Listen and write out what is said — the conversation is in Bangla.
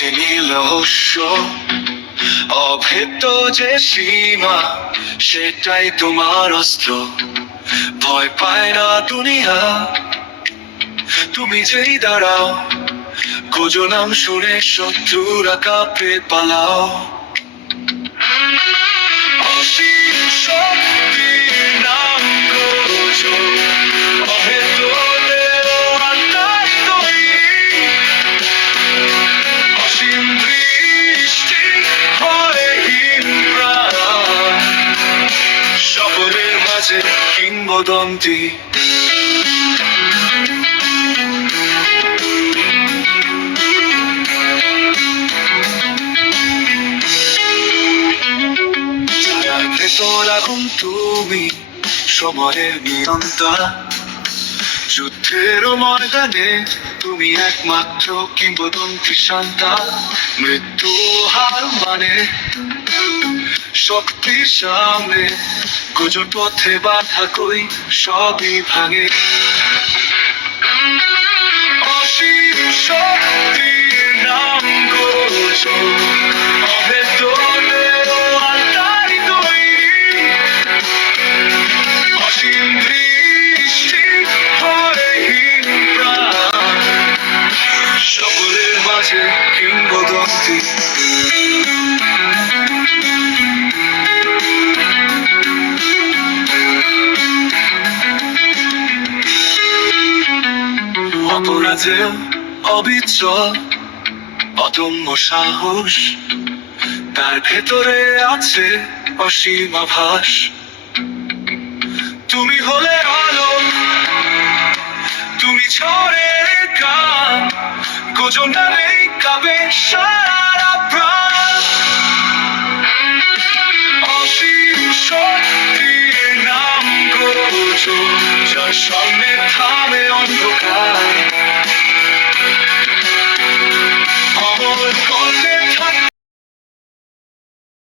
চোখে নীল রহস্য, অভেদ্য যে সীমা, সেটাই তোমার অস্ত্র। ভয় পায় না দুনিয়া, তুমি যেই দাঁড়াও। গোজো নাম শুনে শত্রুরা কাঁপে পালাও। অসীম শক্তির নাম গোজো, অভেদ্য দেওয়ালটাই তৈরি। অসীম দৃষ্টি ভয়হীন প্রাণ, সকলের মাঝে কিংবদন্তি। ভেতর আগুন তুমি, সময়ের নিয়ন্তা। যুদ্ধের ময়দানে তুমি একমাত্র কিংবদন্তি শান্তা। মৃত্যু হার মানে শক্তির সামনে, গোজোর পথে বাধা কই সবই ভাঙে। অসীম শক্তির নাম গোজো, অভেদ্য দেওয়ালটাই তৈরি। অসীম দৃষ্টি ভয়হীন প্রাণ, সকলের মাঝে কিংবদন্তি। অপরাধে অবিচল অদম্য সাহস, তার ভেতরে আছে অসীম আভাস। তুমি হলে আলো, তুমি ঝড়ের গান, গোজো নামেই কাঁপে সারা প্রাণ। অসীম শক্তির নাম গোজো, যার সামনে থামে অন্ধকার।